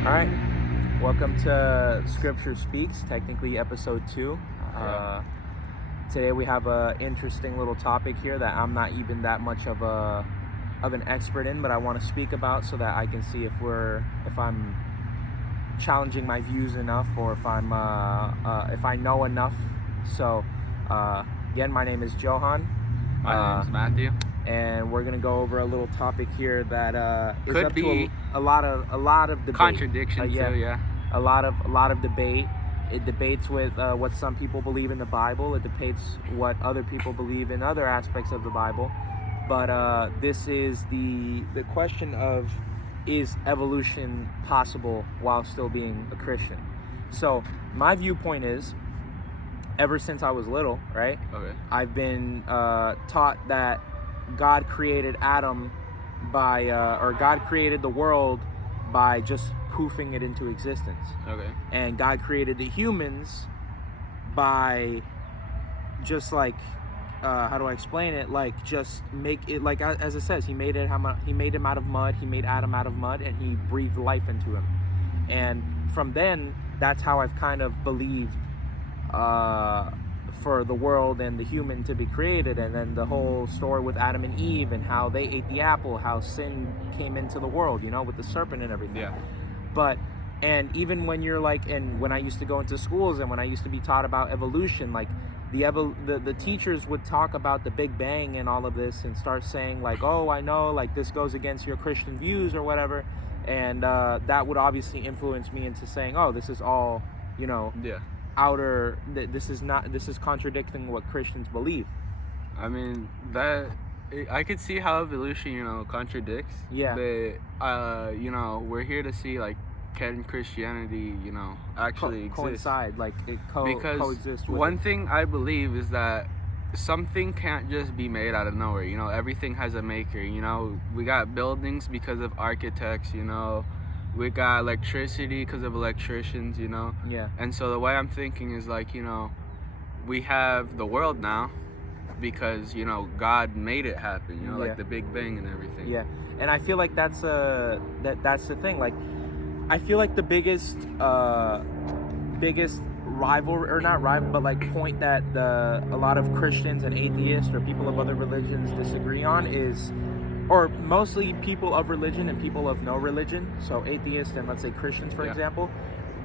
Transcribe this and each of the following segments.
All right, welcome to Scripture Speaks, technically episode 2. Today we have a interesting little topic here that I'm not even that much of an expert in, but I want to speak about so that I can see if I'm challenging my views enough, or if I know enough. So again, my name is Johan. My name's Matthew. And we're gonna go over a little topic here that is Could up be to a lot of debate. contradiction too, A lot of debate. It debates with what some people believe in the Bible. It debates what other people believe in other aspects of the Bible. But this is the question of, is evolution possible while still being a Christian? So my viewpoint is, ever since I was little, right? Okay. I've been taught that God created Adam or God created the world by just poofing it into existence. Okay. And God created the humans by just like, how do I explain it? Like, just make it, like, as it says, he made him out of mud. He made Adam out of mud, and he breathed life into him. And from then, that's how I've kind of believed for the world and the human to be created. And then the whole story with Adam and Eve and how they ate the apple, how sin came into the world, with the serpent and everything. Yeah. And even when you're like, and when I used to go into schools and when I used to be taught about evolution, like the teachers would talk about the Big Bang and all of this and start saying like, oh, I know, like, this goes against your Christian views or whatever. And that would obviously influence me into saying, oh, this is all, this is contradicting what Christians believe. I mean, I could see how evolution, contradicts. Yeah. But we're here to see, like, can Christianity, actually exist? Coincide, like it because coexist with one it. thing I believe is that something can't just be made out of nowhere. Everything has a maker. We got buildings because of architects. We got electricity because of electricians. Yeah. And so the way I'm thinking is like, we have the world now because God made it happen. Like the Big Bang and everything. Yeah. And I feel like that's the thing. Like, I feel like the biggest rivalry, or not rival, but like point that a lot of Christians and atheists or people of other religions disagree on is, or mostly people of religion and people of no religion, so atheists and, let's say, Christians, for example,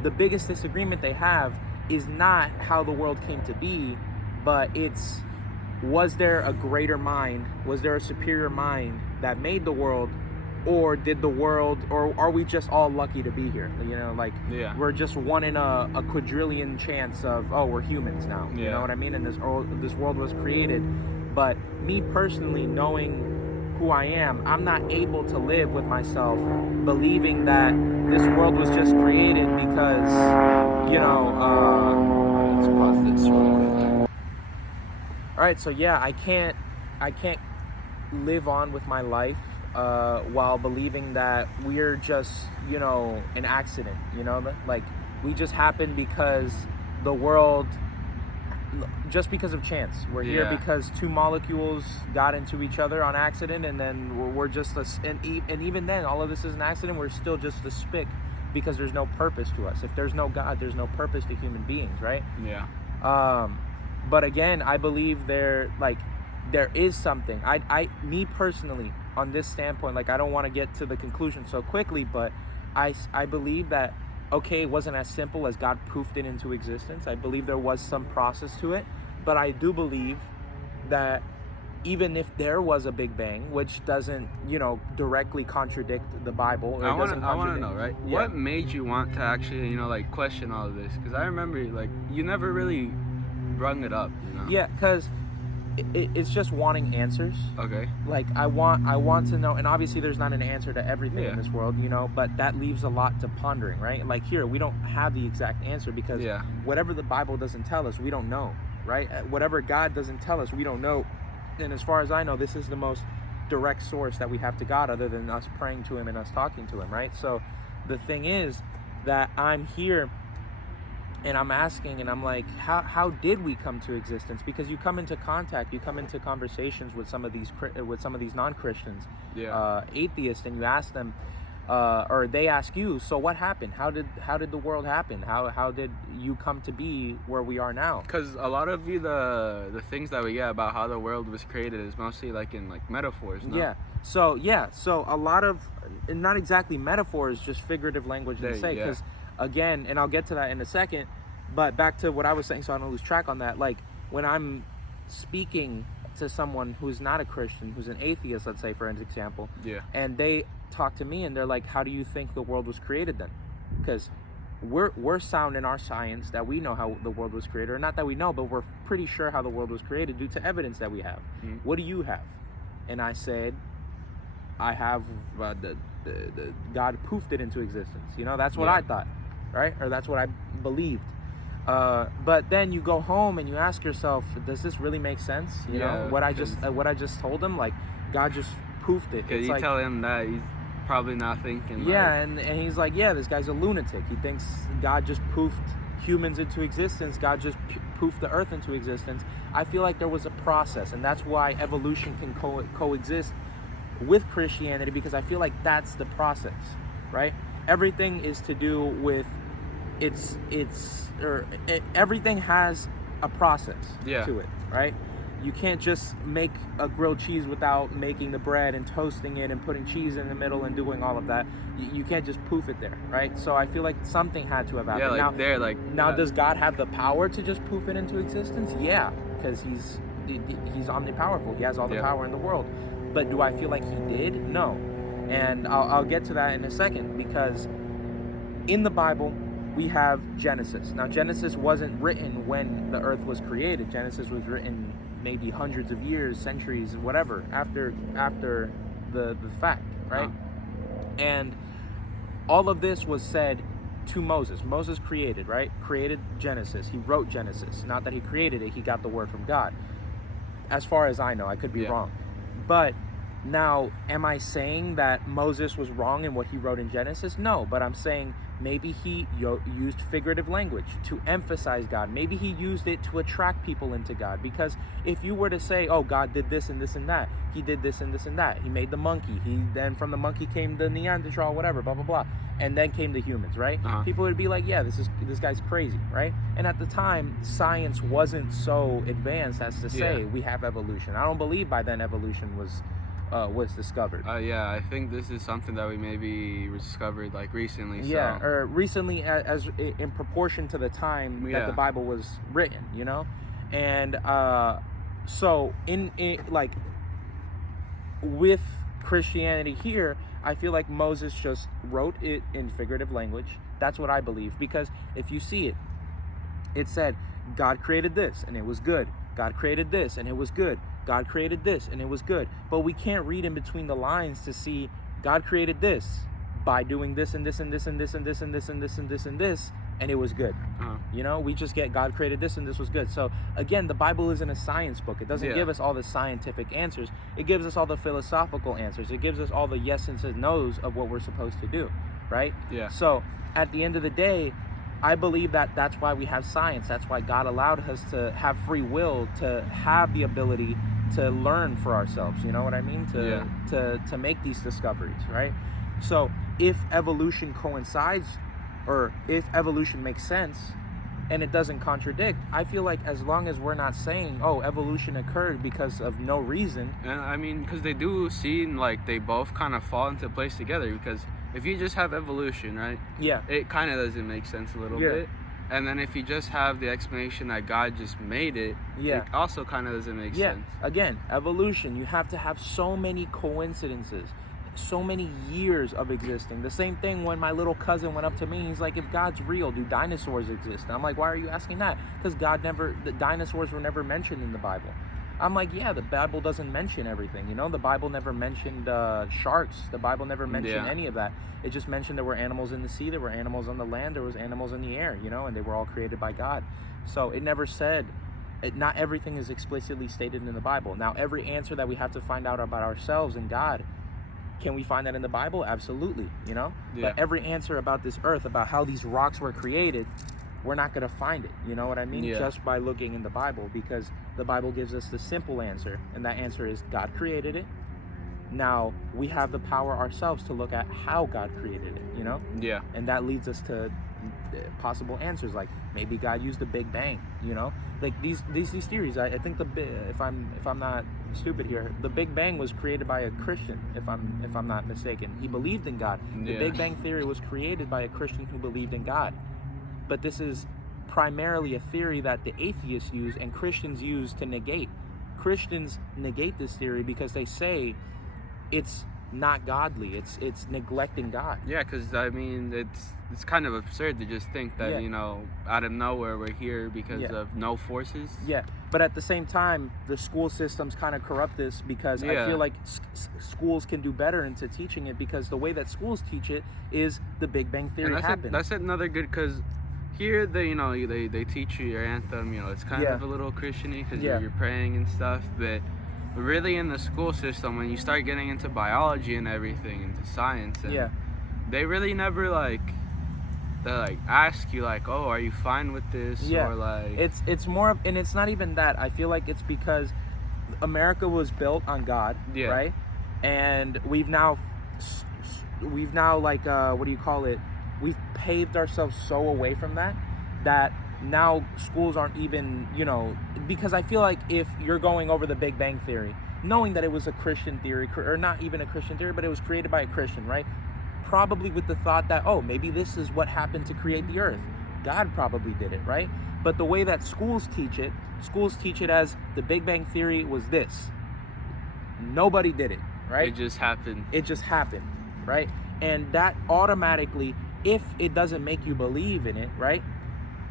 the biggest disagreement they have is not how the world came to be, but it's, was there a greater mind, was there a superior mind that made the world, or did the world, or are we just all lucky to be here? We're just one in a quadrillion chance of, oh, we're humans now. You know what I mean? And this world was created. But me personally, knowing who I am, I'm not able to live with myself believing that this world was just created because, let's pause this real quick. All right, so yeah, I can't live on with my life while believing that we're just, an accident, like we just happened because the world, just because of chance. We're here because two molecules got into each other on accident, and then we're just and even then, all of this is an accident. We're still just a spick because there's no purpose to us. If there's no God, there's no purpose to human beings, right? Yeah. But again, I believe there is something. Me personally, on this standpoint, like, I don't want to get to the conclusion so quickly, but I believe that, okay, it wasn't as simple as God poofed it into existence. I believe there was some process to it, but I do believe that even if there was a Big Bang, which doesn't, directly contradict the Bible. I want to know, right? Yeah. What made you want to actually, question all of this? Because I remember, you never really brung it up, Yeah, because it's just wanting answers. Okay. Like, I want to know, and obviously there's not an answer to everything in this world, but that leaves a lot to pondering, right? Like, here, we don't have the exact answer because whatever the Bible doesn't tell us, we don't know, right? Whatever God doesn't tell us, we don't know. And as far as I know, this is the most direct source that we have to God, other than us praying to him and us talking to him, right? So the thing is that I'm here and I'm asking, and I'm like, how did we come to existence? Because you come into conversations with some of these non-Christians, atheists, and you ask them, or they ask you, so what happened? How did the world happen? How did you come to be where we are now? Because a lot of the things that we get about how the world was created is mostly like in like metaphors, no? So a lot of, not exactly metaphors, just figurative language There, to say, yeah. because again, and I'll get to that in a second, but back to what I was saying so I don't lose track on that, like when I'm speaking to someone who's not a Christian, who's an atheist, let's say for an example, Yeah. and they talk to me and they're like, how do you think the world was created then? Because we're sound in our science that we know how the world was created, or not that we know, but we're pretty sure how the world was created due to evidence that we have. Mhm. What do you have? And I said, I have the God poofed it into existence. You know, that's what Yeah. I thought, right? Or that's what I believed. But then you go home and you ask yourself, does this really make sense? You know, Yeah, what I just told them, like God just poofed it. Because It's you like, tell him that, he's probably not thinking. yeah, and he's like, yeah, this guy's a lunatic. He thinks God just poofed humans into existence. God just poofed the earth into existence. I feel like there was a process, and that's why evolution can coexist with Christianity, because I feel like that's the process, right? Everything is to do with everything has a process Yeah. to it, right? You can't just make a grilled cheese without making the bread and toasting it and putting cheese in the middle and doing all of that. You can't just poof it there, right? So I feel like something had to have happened. Yeah, like they're like. Now, yeah. does God have the power to just poof it into existence? Yeah, because he's omnipowerful. He has all the Yeah. power in the world. But do I feel like he did? No. And I'll get to that in a second, because in the Bible we have Genesis. Now, Genesis wasn't written when the earth was created. Genesis was written maybe hundreds of years, centuries, whatever, after the fact, right? And all of this was said to Moses. Moses created, right? Created Genesis. He wrote Genesis. Not that he created it, he got the word from God. As far as I know, I could be Yeah. wrong. But now, am I saying that Moses was wrong in what he wrote in Genesis? No, but I'm saying maybe he used figurative language to emphasize God. Maybe he used it to attract people into God. Because if you were to say, oh, God did this and this and that, he did this and this and that, he made the monkey, then from the monkey came the Neanderthal, whatever, blah, blah, blah, and then came the humans, right? Uh-huh. People would be like, yeah, this guy's crazy, right? And at the time, science wasn't so advanced as to say Yeah. we have evolution. I don't believe by then evolution was discovered. Yeah, I think this is something that we maybe discovered like recently. Yeah, So. or recently, as in proportion to the time that Yeah. the Bible was written, you know, and so in like with Christianity here, I feel like Moses just wrote it in figurative language. That's what I believe, because if you see it, it said God created this and it was good. God created this and it was good. God created this and it was good. But we can't read in between the lines to see God created this by doing this and this and this and this and this and this and this and this and this, and it was good. Uh-huh. You know, we just get God created this and this was good. So again, the Bible isn't a science book. It doesn't Yeah. give us all the scientific answers. It gives us all the philosophical answers. It gives us all the yes and no's of what we're supposed to do, right? Yeah. So at the end of the day, I believe that that's why we have science. That's why God allowed us to have free will, to have the ability to learn for ourselves. You know what I mean? To make these discoveries, right? So if evolution coincides, or if evolution makes sense and it doesn't contradict, I feel like as long as we're not saying, oh, evolution occurred because of no reason. And I mean, because they do seem like they both kind of fall into place together. Because if you just have evolution, right? Yeah. It kind of doesn't make sense a little bit. And then if you just have the explanation that God just made it, Yeah. it also kind of doesn't make sense. Again, evolution, you have to have so many coincidences, so many years of existing. The same thing when my little cousin went up to me, he's like, if God's real, do dinosaurs exist? And I'm like, why are you asking that? Because the dinosaurs were never mentioned in the Bible. I'm like, yeah, the Bible doesn't mention everything, you know? The Bible never mentioned sharks. The Bible never mentioned any of that. It just mentioned there were animals in the sea, there were animals on the land, there was animals in the air, you know, and they were all created by God. So it never said, not everything is explicitly stated in the Bible. Now, every answer that we have to find out about ourselves and God, can we find that in the Bible? Absolutely, you know? Yeah. But every answer about this earth, about how these rocks were created, we're not going to find it, you know what I mean? Yeah. Just by looking in the Bible, because the Bible gives us the simple answer, and that answer is God created it, Now we have the power ourselves to look at how God created it, Yeah. and that leads us to possible answers, like maybe God used the Big Bang, like these theories. I think if I'm not stupid here, the Big Bang was created by a Christian, if I'm not mistaken. He believed in God. The Yeah. Big Bang theory was created by a Christian who believed in God. But this is primarily a theory that the atheists use and Christians use to negate. Christians negate this theory because they say it's not godly. It's neglecting God. Yeah, because I mean, it's kind of absurd to just think that Yeah. out of nowhere we're here because Yeah. of no forces. Yeah, but at the same time, the school systems kind of corrupt this because I Yeah. feel like schools can do better into teaching it, because the way that schools teach it is the Big Bang Theory And happened. that's another good, because here they teach you your anthem. It's kind Yeah. of a little Christian-y because Yeah. you're praying and stuff, but really in the school system, when you start getting into biology and everything, into science, and Yeah. they really never they ask you oh, are you fine with this? Yeah. Or It's more of, and it's not even that. I feel like it's because America was built on God, Yeah. right? And we've now what do you call it? We've paved ourselves so away from that now schools aren't even, because I feel like if you're going over the Big Bang Theory, knowing that it was a Christian theory, or not even a Christian theory, but it was created by a Christian, right? Probably with the thought that, oh, maybe this is what happened to create the earth. God probably did it, right? But the way that schools teach it as the Big Bang Theory was this. Nobody did it, right? it just happened. It just happened, right? And that automatically, if it doesn't make you believe in it, right,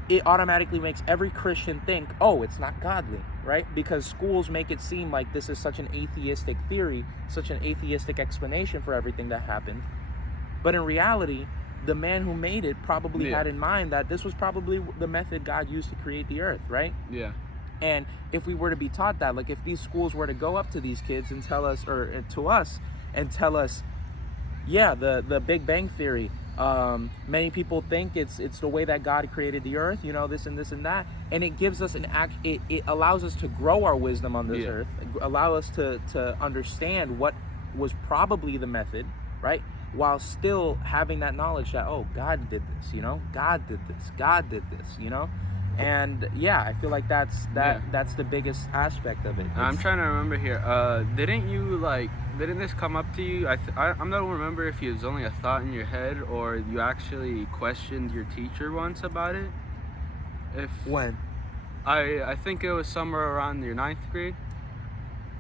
it automatically makes every Christian think, oh, it's not godly, right? Because schools make it seem like this is such an atheistic theory, such an atheistic explanation for everything that happened. But in reality, the man who made it probably Yeah. had in mind that this was probably the method God used to create the earth, right? Yeah. And if we were to be taught that, like if these schools were to go up to these kids and tell us, or to us, and tell us, yeah, the Big Bang Theory, many people think it's the way that God created the earth, this and this and that, and it gives us it allows us to grow our wisdom on this Yeah. earth, allow us to understand what was probably the method, right? While still having that knowledge that, oh, God did this, God did this, and yeah, I feel like that's the biggest aspect of it. I'm It's- trying to remember here. Didn't this come up to you? I'm not remember if it was only a thought in your head or you actually questioned your teacher once about it. when I think it was somewhere around your 9th grade,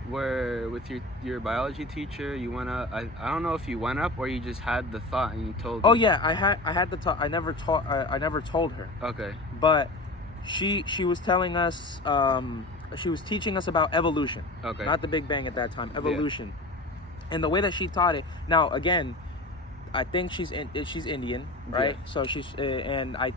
where with your biology teacher you went up. I don't know if you went up or you just had the thought and you told. Oh yeah, I had the talk. I never told her, Okay. but she was telling us, she was teaching us about evolution, Okay. not the Big Bang at that time, evolution. And the way that she taught it, now again, I think she's Indian, right? Yeah. So she's and I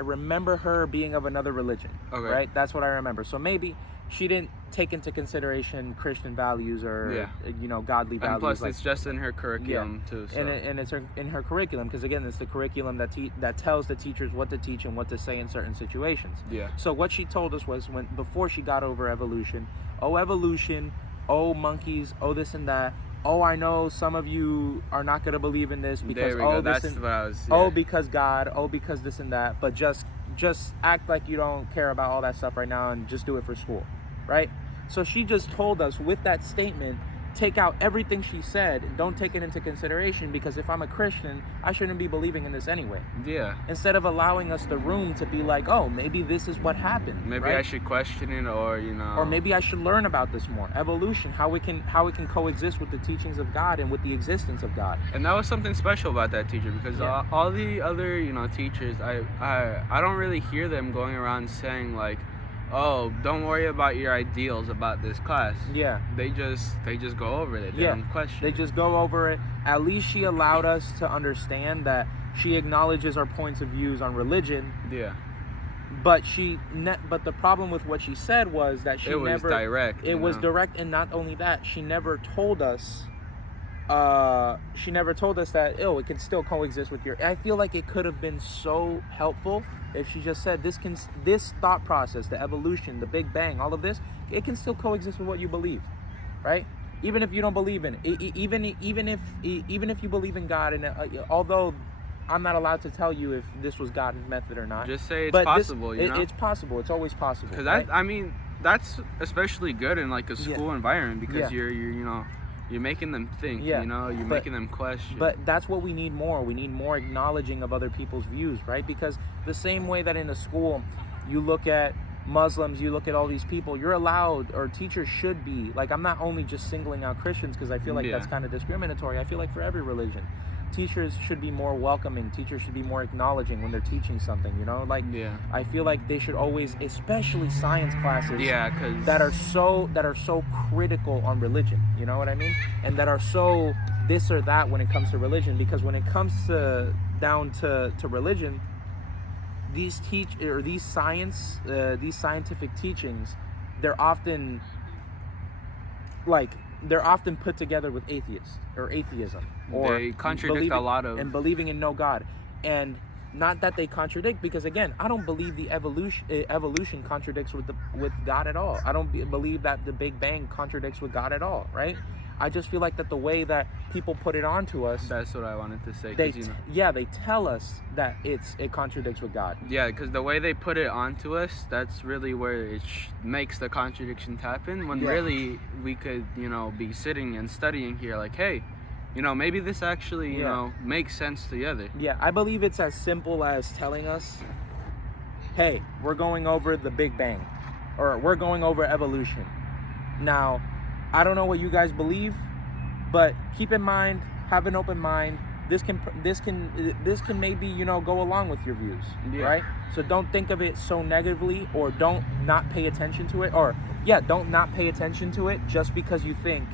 remember her being of another religion, Okay. right? That's what I remember. So maybe she didn't take into consideration Christian values or godly values. And plus, like, it's just in her curriculum too. So. and it's in her curriculum, because again, it's the curriculum that tells the teachers what to teach and what to say in certain situations. Yeah. So what she told us was, before she got over evolution, oh monkeys, oh this and that. Oh, I know some of you are not gonna believe in this because There we go. this That's and, what I was. oh Yeah. because God, oh because this and that. But just act like you don't care about all that stuff right now and just do it for school, right? So she just told us with that statement, take out everything she said, don't take it into consideration, because if I'm a Christian, I shouldn't be believing in this anyway. Yeah. Instead of allowing us the room to be like, oh, maybe this is what happened. Maybe right? I should question it, or Or maybe I should learn about this more. Evolution, how it can coexist with the teachings of God and with the existence of God. And that was something special about that teacher, because Yeah. all the other teachers, I don't really hear them going around saying like, oh, don't worry about your ideals about this class. Yeah. They just go over it. They Yeah. don't question. They just go over it. At least she allowed us to understand that she acknowledges our points of views on religion, Yeah. but but the problem with what she said was that she It was never direct. It was direct, and not only that, she never told us that it can still coexist with your. I feel like it could have been so helpful if she just said this thought process, the evolution, the Big Bang, all of this, it can still coexist with what you believe, right? even if you don't believe in it, even if you believe in God, and although I'm not allowed to tell you if this was God's method or not, Just say it's but possible, it's possible. It's always possible. Because right? I mean, that's especially good in like a Yeah. school environment because Yeah. you're making them think. Yeah. You're making them question. But that's what we need more. We need more acknowledging of other people's views, right? Because the same way that in a school, you look at Muslims, you look at all these people, you're allowed, or teachers should be, like, I'm not only just singling out Christians because I feel like Yeah. that's kind of discriminatory. I feel like for every religion, teachers should be more welcoming. Teachers should be more acknowledging when they're teaching something, like, yeah, I feel like they should always, especially science classes, yeah, because that are so critical on religion, you know what I mean, and that are so this or that when it comes to religion, because when it comes down to religion, these scientific teachings, they're often put together with atheists or atheism, or they contradict a lot of. and believing in no God. And not that they contradict, because again, I don't believe the evolution contradicts with God at all. I don't believe that the Big Bang contradicts with God at all, right? I just feel like that the way that people put it onto us, That's what I wanted to say. they 'Cause, they tell us that it contradicts with God. Yeah, because the way they put it onto us, that's really where it makes the contradictions happen. When Yeah. really we could, be sitting and studying here, like, hey, maybe this actually, Yeah. makes sense together. Yeah, I believe it's as simple as telling us, hey, we're going over the Big Bang, or we're going over evolution. Now, I don't know what you guys believe, but keep in mind, have an open mind. This can maybe, go along with your views, Yeah. right? So don't think of it so negatively, or don't not pay attention to it, don't not pay attention to it just because you think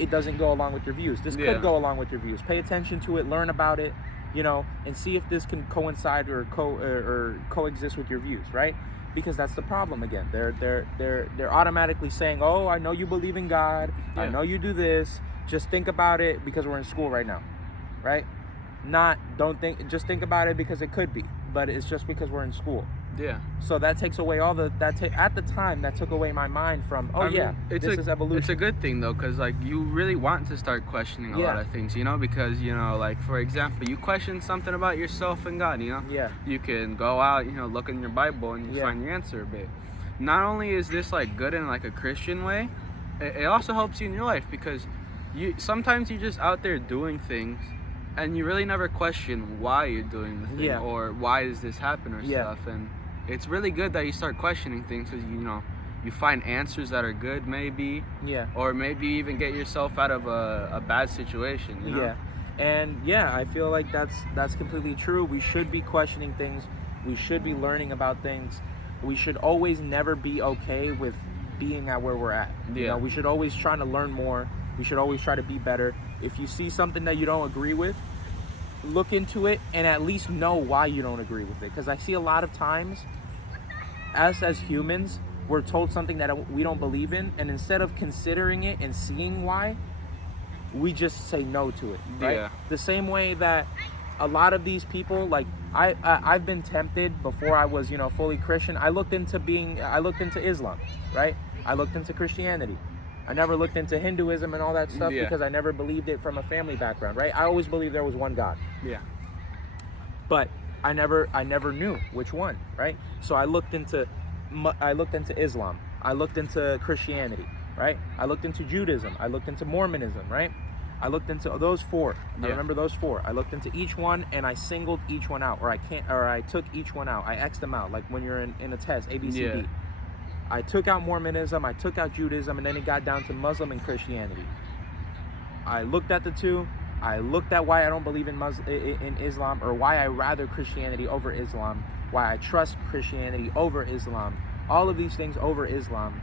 it doesn't go along with your views. This Yeah. could go along with your views. Pay attention to it, learn about it, and see if this can coincide or coexist with your views, right? Because that's the problem again. They're automatically saying, "Oh, I know you believe in God. I Yeah. know you do this. Just think about it because we're in school right now." Right? Just think about it because it could be, but it's just because we're in school. Yeah. So that takes away at the time that took away my mind from, this is evolution. It's a good thing though, because like you really want to start questioning a Yeah. lot of things, because like for example, you question something about yourself and God, Yeah. you can go out, look in your Bible and you Yeah. find your answer a bit. Not only is this like good in like a Christian way, it also helps you in your life, because sometimes you're just out there doing things and you really never question why you're doing the thing, Yeah. or why does this happen or Yeah. stuff. And it's really good that you start questioning things, because you find answers that are good, maybe, Yeah. or maybe even get yourself out of a bad situation. Yeah. And I feel like that's completely true. We should be questioning things. We should be learning about things. We should always never be okay with being at where we're at. Yeah. We should always try to learn more. We should always try to be better. If you see something that you don't agree with, look into it and at least know why you don't agree with it. Because I see a lot of times, as humans, we're told something that we don't believe in, and instead of considering it and seeing why, we just say no to it, right? Yeah. The same way that a lot of these people, like I've been tempted before I was, fully Christian. I looked into Islam, right? I looked into Christianity. I never looked into Hinduism and all that stuff, Yeah. because I never believed it from a family background, right? I always believed there was one God. Yeah. But I never knew which one, right? So I looked into Islam. I looked into Christianity, right? I looked into Judaism. I looked into Mormonism, right? I looked into those four. I Yeah. remember those four. I looked into each one and I singled each one out, or I took each one out. I X'd them out, like when you're in a test, A, B, C, Yeah. D. I took out Mormonism, I took out Judaism, and then it got down to Muslim and Christianity. I looked at the two. I looked at why I don't believe in Islam, or why I rather Christianity over Islam, why I trust Christianity over Islam, all of these things over Islam,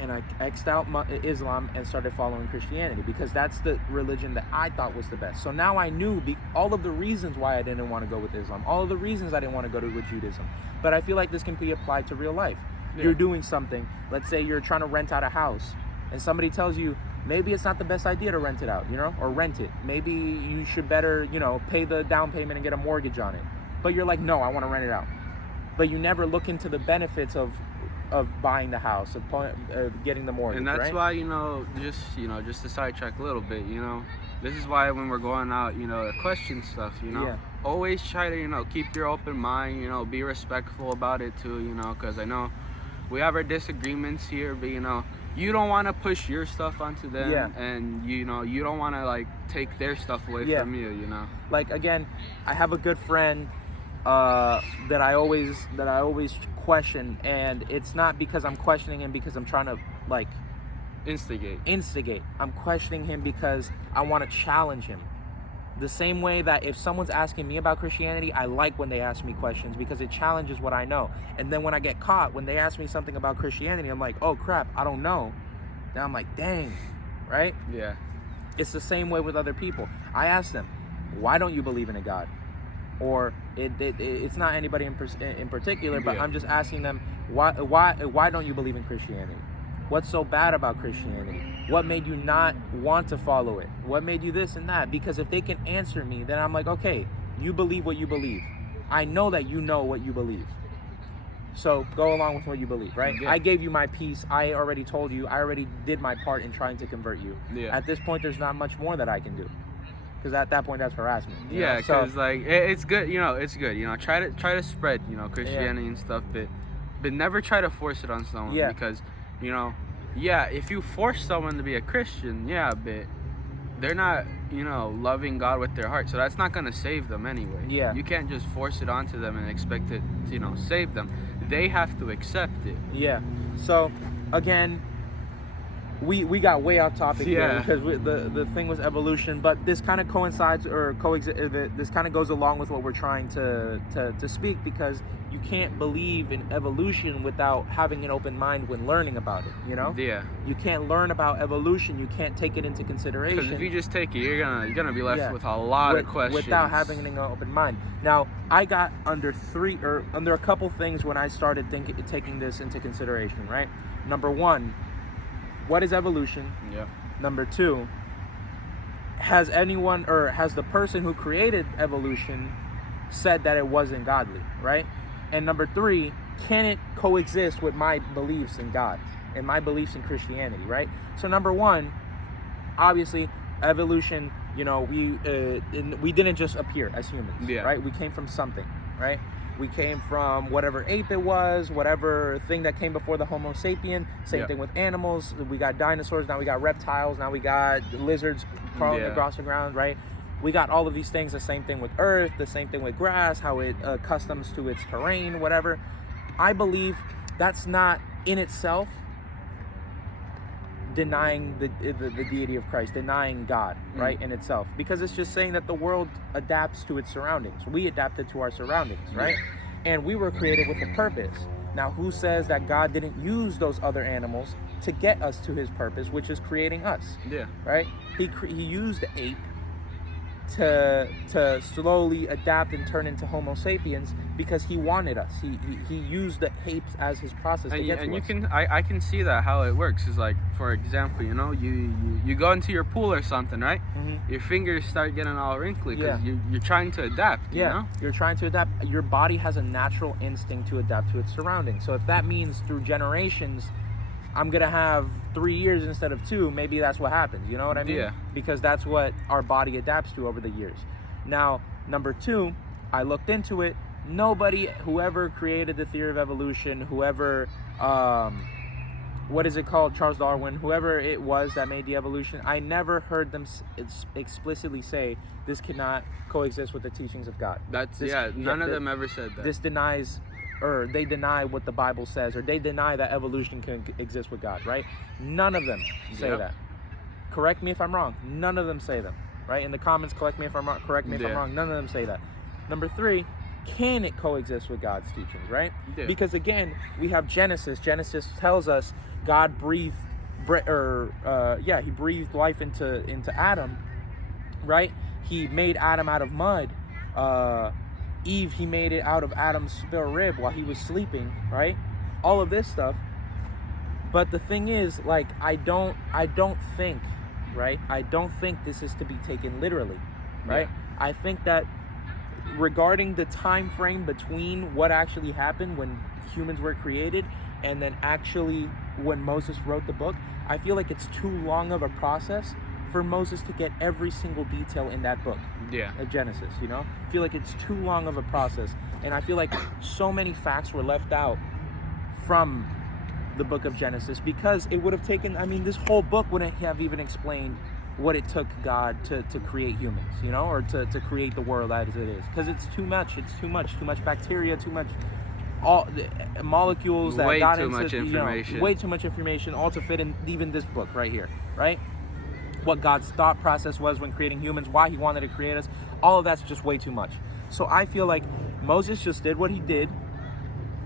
and I X'd out Islam and started following Christianity, because that's the religion that I thought was the best. So now I knew all of the reasons why I didn't want to go with Islam, all of the reasons I didn't want to go with Judaism. But I feel like this can be applied to real life. Yeah. You're doing something, let's say you're trying to rent out a house, and somebody tells you, maybe it's not the best idea to rent it out, or rent it. Maybe you should better, pay the down payment and get a mortgage on it. But you're like, no, I want to rent it out. But you never look into the benefits of of buying the house, of getting the mortgage, And that's right? why, just to sidetrack a little bit, this is why when we're going out, to question stuff, Yeah. always try to, keep your open mind, be respectful about it too, because I know we have our disagreements here, but, you don't want to push your stuff onto them, Yeah. and, you don't want to, like, take their stuff away Yeah. from you. Like, again, I have a good friend that I always question, and it's not because I'm questioning him because I'm trying to like instigate. I'm questioning him because I want to challenge him. The same way that if someone's asking me about Christianity, I like when they ask me questions because it challenges what I know. And then when I get caught, when they ask me something about Christianity, I'm like, oh crap, I don't know. Then I'm like, dang, right? Yeah. It's the same way with other people. I ask them, why don't you believe in a God? Or it's not anybody in particular, but Yeah. I'm just asking them, why don't you believe in Christianity? What's so bad about Christianity? What made you not want to follow it? What made you this and that? Because if they can answer me, then I'm like, okay, you believe what you believe. I know that you know what you believe. So go along with what you believe, right? Yeah. I gave you my piece. I already told you. I already did my part in trying to convert you. Yeah. At this point, there's not much more that I can do. Because at that point, that's harassment. you Yeah, know? So- because like it's good, it's good. Try to spread, Christianity and stuff, but never try to force it on someone. Yeah. Because, if you force someone to be a Christian, but they're not, loving God with their heart, so that's not gonna save them anyway. Yeah. You can't just force it onto them and expect it to, save them. They have to accept it. Yeah. So again, we got way off topic here Yeah. because the thing was evolution, but this kind of coincides or this kind of goes along with what we're trying to speak, because you can't believe in evolution without having an open mind when learning about it. Yeah. You can't learn about evolution. You can't take it into consideration. Because if you just take it, you're gonna be left Yeah. with a lot of questions without having an open mind. Now, I got under a couple things when I started taking this into consideration. Right. Number one, what is evolution? Yeah. Number two, has the person who created evolution said that it wasn't godly? Right. And number three, can it coexist with my beliefs in God and my beliefs in Christianity? Right. So number one, obviously, evolution, we didn't just appear as humans. Yeah. Right. We came from something. Right. We came from whatever ape it was, whatever thing that came before the Homo sapien. Same Yeah. thing with animals. We got dinosaurs. Now we got reptiles. Now we got lizards crawling Yeah. across the ground. Right. We got all of these things. The same thing with earth. The same thing with grass. How it accustoms to its terrain. Whatever. I believe that's not in itself denying the deity of Christ, denying God, right, in itself, because it's just saying that the world adapts to its surroundings. We adapted to our surroundings, right? And we were created with a purpose. Now, who says that God didn't use those other animals to get us to his purpose, which is creating us, Yeah. right? He used the ape to slowly adapt and turn into Homo sapiens because he wanted us. He used the apes as his process to get to us. I can see that how it works is like, for example, you go into your pool or something, right? Mhm. Your fingers start getting all wrinkly because Yeah. you're trying to adapt. Yeah, you're trying to adapt. Your body has a natural instinct to adapt to its surroundings. So if that means through generations, I'm gonna have 3 years instead of 2, maybe that's what happens. You know what I mean? Yeah. Because that's what our body adapts to over the years. Now, number 2, I looked into it. Whoever created the theory of evolution, whoever, what is it called? Charles Darwin, whoever it was that made the evolution, I never heard them explicitly say this cannot coexist with the teachings of God. None of them ever said that. This denies, or they deny what the Bible says, or they deny that evolution can exist with God, right? None of them say Yep. that. Correct me if I'm wrong. None of them say that, right? In the comments, correct me if I'm wrong. Yeah. None of them say that. Number 3, can it coexist with God's teachings, right? Yeah. Because again, we have Genesis. Genesis tells us God breathed, he breathed life into Adam, right? He made Adam out of mud. Eve, he made it out of Adam's spare rib while he was sleeping, right? All of this stuff. But the thing is, like, I don't think, right? I don't think this is to be taken literally, right? Yeah. I think that regarding the time frame between what actually happened when humans were created and then actually when Moses wrote the book, I feel like it's too long of a process for Moses to get every single detail in that book Yeah. of Genesis, you know? I feel like it's too long of a process, and I feel like so many facts were left out from the book of Genesis because it would have taken, I mean, this whole book wouldn't have even explained what it took God to create humans, you know, or to create the world as it is, because it's too much bacteria, too much all the molecules that Way got too into, much information. way too much information, all to fit in even this book right here, right? What God's thought process was when creating humans, why he wanted to create us, all of that's just way too much. So I feel like Moses just did what he did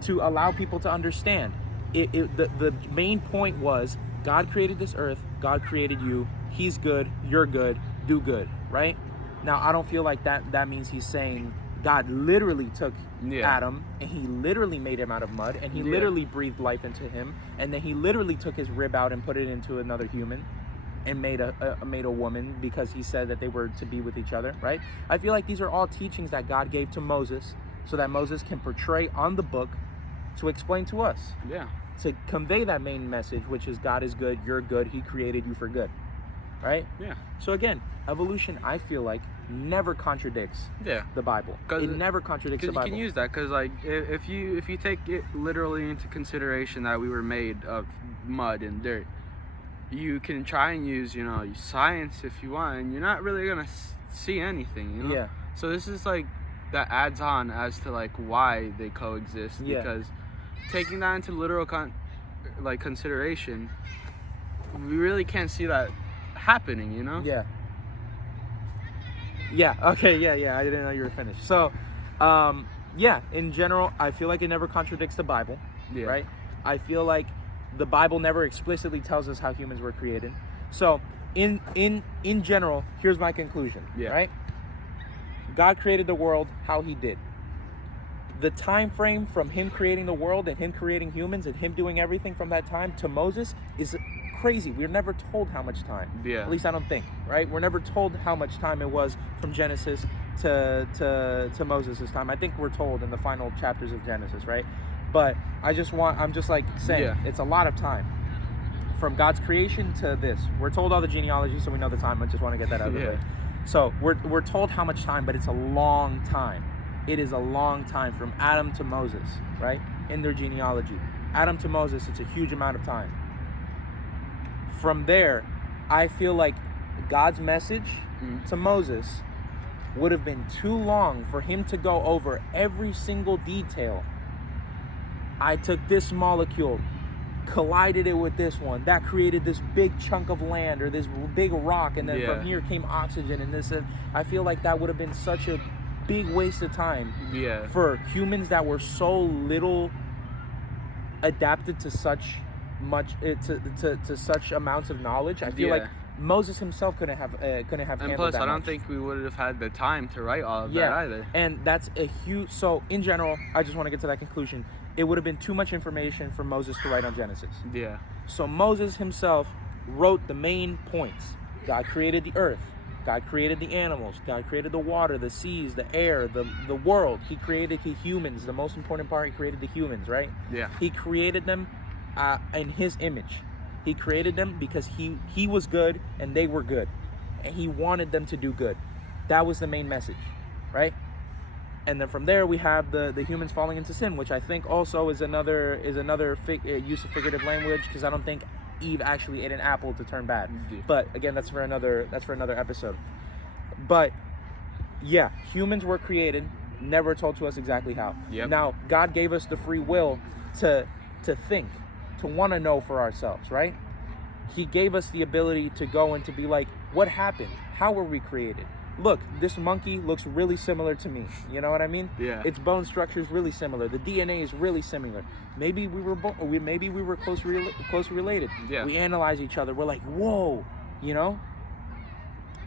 to allow people to understand. The main point was God created this earth, God created you, he's good, you're good, do good, right? Now, I don't feel like that means he's saying God literally took Adam and he literally made him out of mud and he literally breathed life into him, and then he literally took his rib out and put it into another human and made a woman because he said that they were to be with each other, right? I feel like these are all teachings that God gave to Moses so that Moses can portray on the book to explain to us. Yeah. To convey that main message, which is God is good, you're good, he created you for good, right? Yeah. So again, evolution, I feel like, never contradicts the Bible. It never contradicts the Bible. You can use that because, like, if you take it literally into consideration that we were made of mud and dirt, you can try and use, science if you want, and you're not really gonna see anything, you know? Yeah. So this is like that adds on as to like why they coexist, because taking that into literal consideration, we really can't see that happening, you know? Yeah. Yeah. Okay. Yeah. I didn't know you were finished. So, in general, I feel like it never contradicts the Bible. Yeah. Right. I feel like the Bible never explicitly tells us how humans were created. So, in general, here's my conclusion. Yeah. Right. God created the world how he did. The time frame from him creating the world and him creating humans and him doing everything from that time to Moses is crazy. We're never told how much time. Yeah. At least I don't think, right? We're never told how much time it was from Genesis to Moses' time. I think we're told in the final chapters of Genesis, right? But I'm just like saying it's a lot of time. From God's creation to this. We're told all the genealogy, so we know the time. I just want to get that out of the way. So we're told how much time, but it's a long time. It is a long time from Adam to Moses, right? In their genealogy. Adam to Moses, it's a huge amount of time. From there, I feel like God's message to Moses would have been too long for him to go over every single detail. I took this molecule, collided it with this one, that created this big chunk of land or this big rock, and then from here came oxygen and this. And I feel like that would have been such a big waste of time for humans that were so little adapted to such much to such amounts of knowledge. I feel like Moses himself couldn't have and handled plus that I don't much. think we would have had the time to write all of that either. And that's a huge, so in general, I just want to get to that conclusion. It would have been too much information for Moses to write on Genesis. Yeah. So Moses himself wrote the main points. God created the earth. God created the animals. God created the water, the seas, the air, the world. He created the humans. The most important part, he created the humans, right? Yeah. He created them in his image. He created them because he was good and they were good. And he wanted them to do good. That was the main message, right? And then from there we have the humans falling into sin, which I think also is another use of figurative language, because I don't think Eve actually ate an apple to turn bad. But again, that's for another episode. But yeah, humans were created, never told to us exactly how. Yep. Now, God gave us the free will to think, to want to know for ourselves, right? He gave us the ability to go and to be like, what happened? How were we created? Look, this monkey looks really similar to me. You know what I mean? Yeah. Its bone structure is really similar. The DNA is really similar. Maybe we were closely related. Yeah. We analyze each other. We're like, whoa, you know?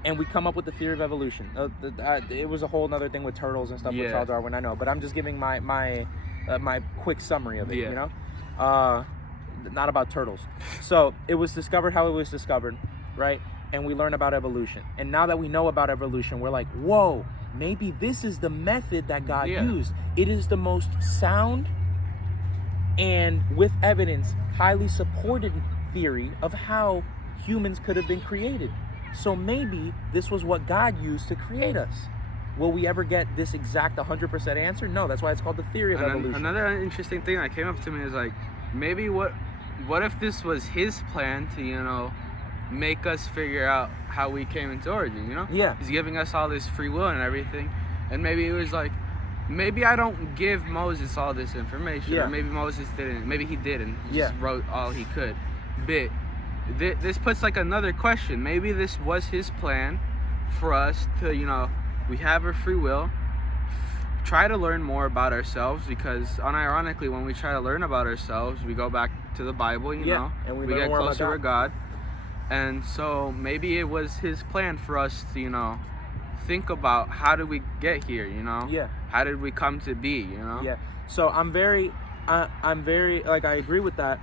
And we come up with the theory of evolution. It was a whole other thing with turtles and stuff with Charles Darwin, I know. But I'm just giving my quick summary of it, you know? Not about turtles. So it was discovered how it was discovered, right? And we learn about evolution. And now that we know about evolution, we're like, whoa, maybe this is the method that God used. It is the most sound and with evidence, highly supported theory of how humans could have been created. So maybe this was what God used to create us. Will we ever get this exact 100% answer? No, that's why it's called the theory of evolution. Another interesting thing that came up to me is like, maybe what if this was his plan to, you know, make us figure out how we came into origin, you know? Yeah. He's giving us all this free will and everything. And maybe it was like, maybe I don't give Moses all this information. Yeah. Or maybe Moses didn't. Maybe he didn't. He Yeah. just wrote all he could. But this puts like another question. Maybe this was his plan for us to, you know, we have our free will, try to learn more about ourselves, because unironically when we try to learn about ourselves, we go back to the Bible, you know, and we get learn more about closer to God. And so maybe it was his plan for us to, you know, think about how did we get here, you know? Yeah. How did we come to be, you know? Yeah. So I'm very like, I agree with that.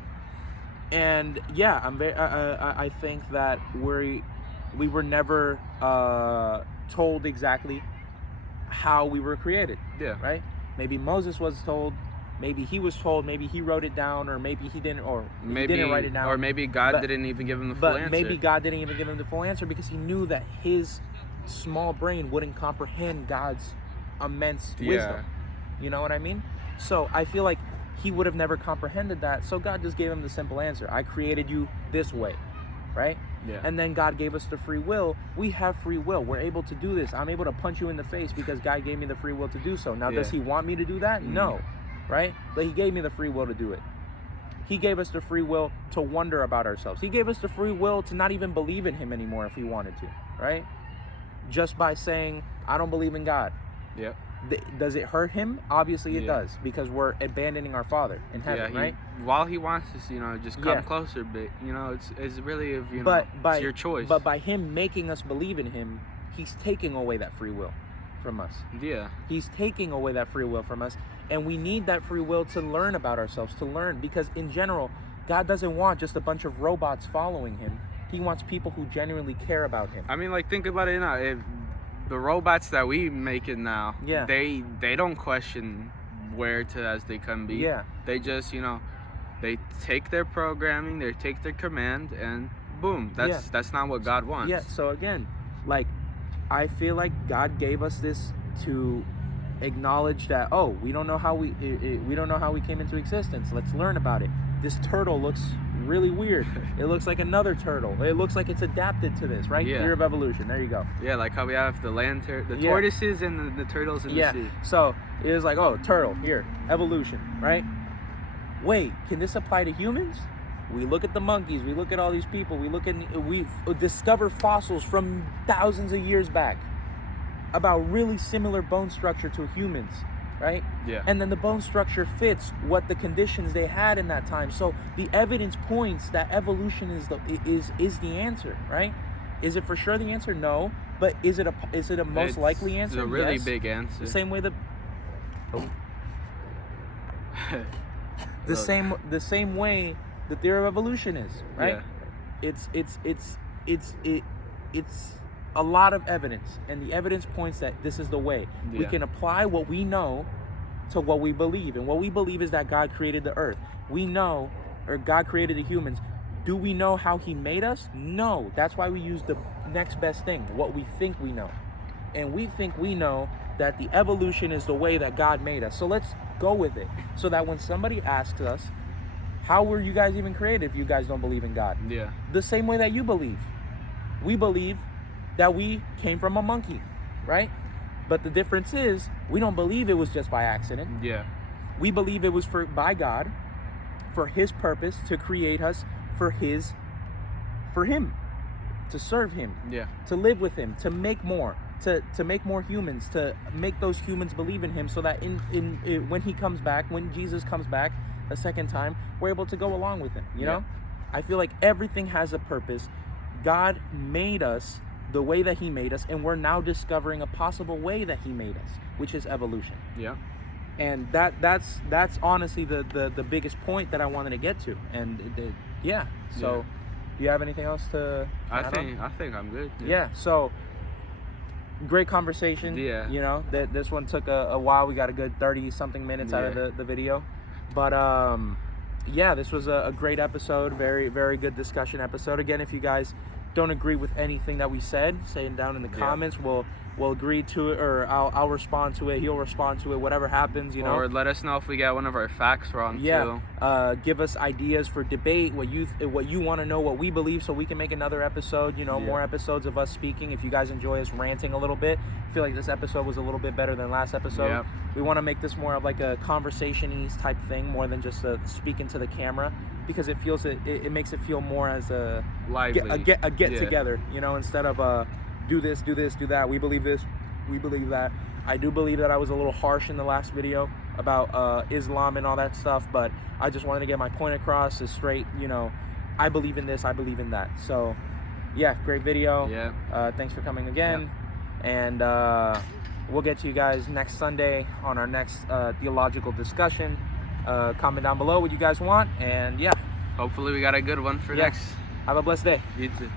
And yeah, I think that we were never told exactly how we were created. Yeah. Right? Maybe Moses was told, maybe he was told, maybe he wrote it down, or maybe he didn't, or Maybe he didn't write it down. Or maybe God didn't even give him the full answer. But maybe God didn't even give him the full answer because he knew that his small brain wouldn't comprehend God's immense wisdom. You know what I mean? So I feel like he would have never comprehended that. So God just gave him the simple answer. I created you this way, right? Yeah. And then God gave us the free will. We have free will. We're able to do this. I'm able to punch you in the face because God gave me the free will to do so. Now, does he want me to do that? No, right? But he gave me the free will to do it. He gave us the free will to wonder about ourselves. He gave us the free will to not even believe in him anymore if we wanted to, right? Just by saying, I don't believe in God. Yeah. Does it hurt him? Obviously it does, because we're abandoning our Father in heaven, right? While he wants us, you know, just come closer, but you know, it's really of, you know, but it's your choice. But by him making us believe in him, he's taking away that free will from us. Yeah. He's taking away that free will from us, and we need that free will to learn about ourselves, to learn, because in general, God doesn't want just a bunch of robots following him. He wants people who genuinely care about him. I mean, like, think about it now. If the robots that we making now, they don't question where to as they can be. Yeah. They just, you know, they take their programming, they take their command, and boom, that's not what God wants. Yeah. So again, like, I feel like God gave us this to acknowledge that, oh, we don't know how we don't know how we came into existence. Let's learn about it. This turtle looks really weird. It looks like another turtle. It looks like it's adapted to this, right? Theory of evolution. There you go. Yeah, like how we have the tortoises and the turtles in the sea. So it was like, oh, turtle, here, evolution, right? Wait, can this apply to humans? We look at the monkeys, we look at all these people, we discover fossils from thousands of years back about really similar bone structure to humans, right? Yeah. And then the bone structure fits what the conditions they had in that time. So the evidence points that evolution is the answer, right? Is it for sure the answer? No. But is it a most likely answer? It's a really big answer. The same way the same way the theory of evolution is, right? Yeah. It's a lot of evidence, and the evidence points that this is the way. Yeah. We can apply what we know to what we believe, and what we believe is that God created the earth. We know, or God created the humans. Do we know how he made us? No. That's why we use the next best thing, what we think we know. And we think we know that the evolution is the way that God made us. So let's go with it, so that when somebody asks us, how were you guys even created if you guys don't believe in God? Yeah. The same way that you believe. We believe that we came from a monkey, right? But the difference is, we don't believe it was just by accident. Yeah. We believe it was by God, for his purpose, to create us for him, to serve him, to live with him, to make more, to make more humans, to make those humans believe in him, so that in when he comes back, when Jesus comes back a second time, we're able to go along with him, you know? I feel like everything has a purpose. God made us the way that he made us, and we're now discovering a possible way that he made us, which is evolution. Yeah. And that's honestly the biggest point that I wanted to get to. And so do you have anything else to I think I'm good. So great conversation. You know, this one took a while. We got a good 30 something minutes out of the video. But yeah, this was a great episode. Very, very good discussion episode. Again, if you guys don't agree with anything that we said, say it down in the comments. We'll agree to it, or I'll respond to it. He'll respond to it. Whatever happens, you know. Or let us know if we get one of our facts wrong too. Give us ideas for debate. What you want to know, what we believe, so we can make another episode. You know, more episodes of us speaking. If you guys enjoy us ranting a little bit, I feel like this episode was a little bit better than last episode. Yep. We want to make this more of like a conversation-y type thing, more than just speaking to the camera, because it feels it makes it feel more as a Lively. get together. You know, instead of do this, do that. We believe this, we believe that. I do believe that I was a little harsh in the last video about Islam and all that stuff, but I just wanted to get my point across as straight, you know, I believe in this, I believe in that. So, yeah, great video. Yeah. Thanks for coming again. And we'll get to you guys next Sunday on our next theological discussion. Comment down below what you guys want, and yeah. Hopefully we got a good one for next. Have a blessed day. You too.